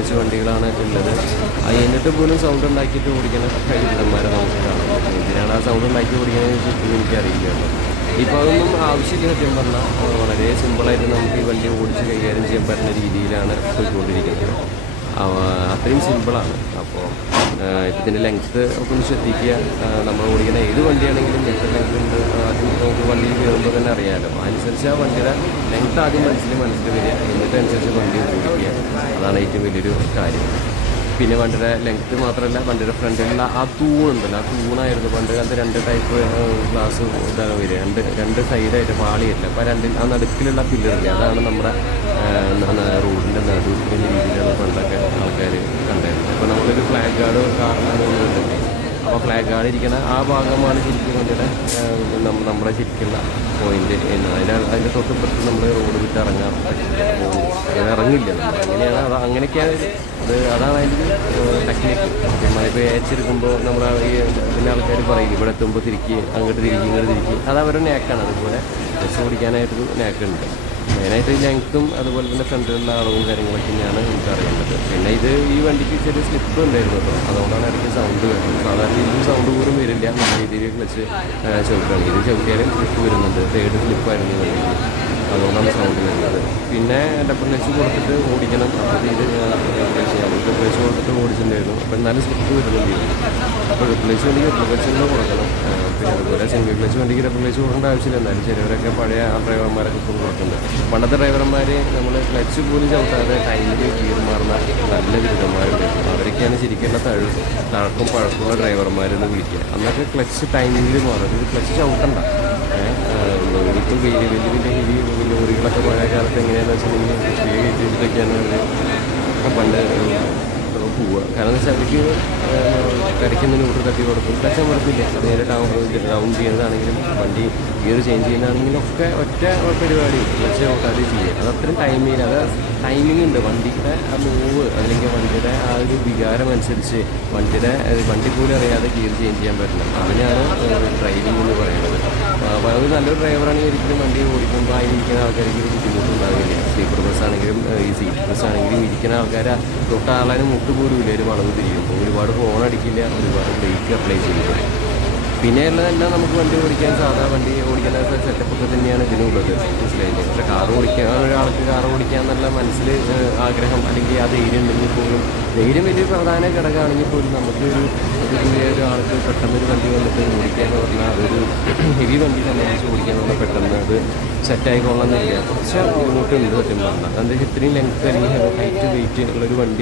വണ്ടികളാണ് ഉള്ളത്. എന്നിട്ട് പോലും സൗണ്ട് ഉണ്ടാക്കിയിട്ട് ഓടിക്കുന്ന കഴിവുള്ളവന്മാരെ നമുക്ക് കാണാൻ പറ്റും. എന്തിനാണ് ആ സൗണ്ട് ഉണ്ടാക്കി ഓടിക്കുന്നത് ചുറ്റും എനിക്കറിയില്ലല്ലോ. ഇപ്പോൾ അതൊന്നും ആവശ്യമില്ല. സത്യം പറഞ്ഞാൽ വളരെ സിമ്പിളായിട്ട് നമുക്ക് ഈ വണ്ടി ഓടിച്ച് കൈകാര്യം ചെയ്യാൻ പറ്റുന്ന രീതിയിലാണ് പോയിക്കൊണ്ടിരിക്കുന്നത്. അത്രയും സിമ്പിളാണ്. അപ്പോൾ ഇപ്പം ഇതിൻ്റെ ലെങ്ത്ത് ഒക്കെ ഒന്ന് ശ്രദ്ധിക്കുക. നമ്മൾ ഓടിക്കുന്ന ഏത് വണ്ടിയാണെങ്കിലും എത്ര ലെങ്ത് ഉണ്ട് ആദ്യം നമുക്ക് വണ്ടിയിൽ കയറുമ്പോൾ തന്നെ അറിയാമല്ലോ. അനുസരിച്ച് ആ വണ്ടിയുടെ ലെങ്ത്ത് ആദ്യം മനസ്സിൽ വരിക, എന്നിട്ട് അനുസരിച്ച് വണ്ടി ഓടിക്കുക. അതാണ് ഏറ്റവും വലിയൊരു കാര്യം. പിന്നെ വണ്ടിയുടെ ലെങ്ത്ത് മാത്രമല്ല, വണ്ടിയുടെ ഫ്രണ്ടിലുള്ള ആ തൂണുണ്ടല്ലോ, ആ തൂണായിരുന്നു പണ്ട് കാലത്ത് 2 ടൈപ്പ് ഗ്ലാസ് ഇതാണ് വരിക. രണ്ട് സൈഡായിട്ട് പാളിയല്ല. അപ്പോൾ ആ നടുക്കിലുള്ള പില്ലറില്ല, അതാണ് നമ്മുടെ റോഡിൻ്റെ നടു എന്ന രീതിയിലാണ് പണ്ടൊക്കെ ആൾക്കാർ കണ്ടായിരുന്നത്. അപ്പോൾ നമ്മളൊരു ഫ്ലാഗ് ഗാർഡ് കാറിന് പോകുന്നുണ്ടല്ലേ, അപ്പോൾ ഫ്ലാഗ് ഗാർഡ് ഇരിക്കുന്ന ആ ഭാഗമാണ് ശരിക്കും വണ്ടിയുടെ നമ്മുടെ ശരിക്കുള്ള പോയിന്റ് എന്ന്. അതിൻ്റെ തൊട്ടിപ്പുറത്ത് നമ്മൾ റോഡ് വിട്ട് ഇറങ്ങാൻ പറ്റില്ല, അങ്ങനെ ഇറങ്ങില്ല നമ്മൾ. അങ്ങനെയാണ് അങ്ങനെയൊക്കെയാണ് അതാണ് അതിൻ്റെ ടെക്നിക്ക്. നമ്മളിപ്പോൾ ഏച്ചെടുക്കുമ്പോൾ നമ്മൾ പിന്നെ ആൾക്കാർ പറയും ഇവിടെ എത്തുമ്പോൾ അങ്ങോട്ട് തിരിക്കും ഇങ്ങോട്ട് തിരിക്കും. അത് അവരുടെ നേക്കാണ്. അതുപോലെ ബസ് ഓടിക്കാനായിട്ടൊരു നേക്കുണ്ട്. മെയിനായിട്ട് ലെങ്ത്തും അതുപോലെ തന്നെ ഫ്രണ്ടിലുള്ള അളവും കാര്യങ്ങളൊക്കെ തന്നെയാണ് എനിക്ക് അറിയേണ്ടത്. പിന്നെ ഈ വണ്ടിക്ക് ചെറിയ സ്ലിപ്പ് ഉണ്ടായിരുന്നു കേട്ടോ, അതുകൊണ്ടാണ് ഇടയ്ക്ക് സൗണ്ട് വരുന്നത്. സാധാരണ ഇതിലും സൗണ്ട് പോലും വരില്ല നല്ല രീതിയിൽ ക്ലച്ച് ചവിട്ടുകയാണ്. ഇത് ചവിട്ടിയാലും സ്ലിപ്പ് വരുന്നുണ്ട്. 3rd സ്ലിപ്പായിരുന്നു വണ്ടിക്ക്, അതുകൊണ്ടാണ് സൗണ്ട് വരുന്നത്. പിന്നെ ഡബിൾ ക്ലച്ച് കൊടുത്തിട്ട് ഓടിക്കണം. അത് നമുക്ക് ക്ലച്ച് കൊടുത്തിട്ട് ഓടിച്ചിട്ടുണ്ടായിരുന്നു. അപ്പോൾ എന്നാലും സ്ലിപ്പ് വരുന്നുണ്ട്. അപ്പോൾ ഡബിൾ ക്ലച്ച് വണ്ടിക്ക് ഡബിൾ ക്ലച്ച് തന്നെ കൊടുക്കണം. പിന്നെ അതുപോലെ സിംഗിൾ ക്ലച്ച് വണ്ടിക്ക് ഡബിൾ ക്ലച്ച് കൊടുക്കേണ്ട ആവശ്യമില്ല. എന്നാലും ചിലവരൊക്കെ പഴയ ഡ്രൈവർമാരൊക്കെ ഇപ്പോൾ കൊടുക്കുന്നുണ്ട്. പണ്ടത്തെ ഡ്രൈവർമാർ നമ്മൾ ക്ലച്ച് പോലും ചവിട്ടാതെ ടൈമിൽ ഗിയർ മാറുന്ന നല്ല ബിരുദന്മാരുണ്ട്. അവരൊക്കെയാണ് ശരിക്കുള്ള തഴക്കം പഴക്കമുള്ള ഡ്രൈവർമാരെന്ന് വിളിക്കുക. അന്നൊക്കെ ക്ലച്ച് ടൈമിൽ മാറും. ഇത് ക്ലച്ച് ചവിട്ടണ്ട. ഇപ്പോൾ വലിയ ലോറികളൊക്കെ പഴയ കാലത്ത് എങ്ങനെയാണെന്ന് വെച്ചിട്ടുണ്ടെങ്കിൽ ഇതൊക്കെയാണ് പണ്ട് പോവുക. കാരണം എന്ന് വെച്ചാൽ അവർക്ക് ഇടയ്ക്കൊന്ന് ന്യൂട്രൽ തട്ടി കൊടുക്കും, ക്ലച്ച് കൊടുക്കില്ല. അത് നേരെ ഡൗൺ ചെയ്യുന്നതാണെങ്കിലും വണ്ടി ഗിയർ ചേഞ്ച് ചെയ്യുന്നതാണെങ്കിലും ഒക്കെ ഒറ്റ പരിപാടി ക്ലച്ച് ഔട്ടാതെ ചെയ്യുക. അത് അത്രയും ടൈമിംഗ് ഉണ്ട് വണ്ടിയുടെ ആ മൂവ്, അല്ലെങ്കിൽ വണ്ടിയുടെ ആ ഒരു വികാരം അനുസരിച്ച് വണ്ടി പോലും അറിയാതെ ഗിയർ ചേഞ്ച് ചെയ്യാൻ പറ്റില്ല. അതിനാണ് ഡ്രൈവിംഗ് എന്ന് പറയുന്നത്. അപ്പോൾ അത് നല്ലൊരു ഡ്രൈവറാണെങ്കിൽ ഒരിക്കലും വണ്ടി ഓടിക്കുമ്പോൾ അതിലിരിക്കുന്ന ആൾക്കാർക്ക് ഒരു ബുദ്ധിമുട്ടുണ്ടാവില്ല. സ്ലീപ്പർ ബസ്സാണെങ്കിലും ഈ സീറ്റ് ബസ്സാണെങ്കിലും ഇരിക്കുന്ന ആൾക്കാർ തൊട്ടാളാനും മുട്ട് പോലും ഇല്ല. ഒരു വളവ് തിരിയുമ്പോൾ ഒരുപാട് ഹോൺ അടിക്കില്ല, ഒരുപാട് ബ്രേക്ക് അപ്ലൈ ചെയ്യില്ല. പിന്നെ ഉള്ളതെല്ലാം നമുക്ക് വണ്ടി ഓടിക്കാൻ സാധാ വണ്ടി ഓടിക്കുന്ന സെറ്റപ്പൊക്കെ തന്നെയാണ് ഇതിനുള്ളത്, മനസ്സിലായില്ലേ. പക്ഷേ കാർ ഓടിക്കാൻ ഒരാൾക്ക് കാർ ഓടിക്കാൻ എന്നുള്ള മനസ്സിൽ ആഗ്രഹം അല്ലെങ്കിൽ ആ ധൈര്യം ഉണ്ടെങ്കിൽ പോലും, ധൈര്യം വലിയ പ്രധാന ഘടകമാണെങ്കിൽ പോലും നമുക്ക് ഒരു ആൾക്ക് പെട്ടെന്നൊരു വണ്ടി വന്നിട്ട് ഓടിക്കാന്ന് പറഞ്ഞാൽ അതൊരു ഹെവി വണ്ടി സംബന്ധിച്ച് ഓടിക്കാന്നുള്ള പെട്ടെന്ന് അത് സെറ്റായിക്കൊള്ളണമെന്നില്ല. കുറച്ച് ബുദ്ധിമുട്ടുണ്ട് സത്യം പറഞ്ഞാൽ. എന്താ ഇത്രയും ലെങ്ത്ത് അല്ലെങ്കിൽ ഹൈറ്റ് വെയിറ്റ് ഉള്ളൊരു വണ്ടി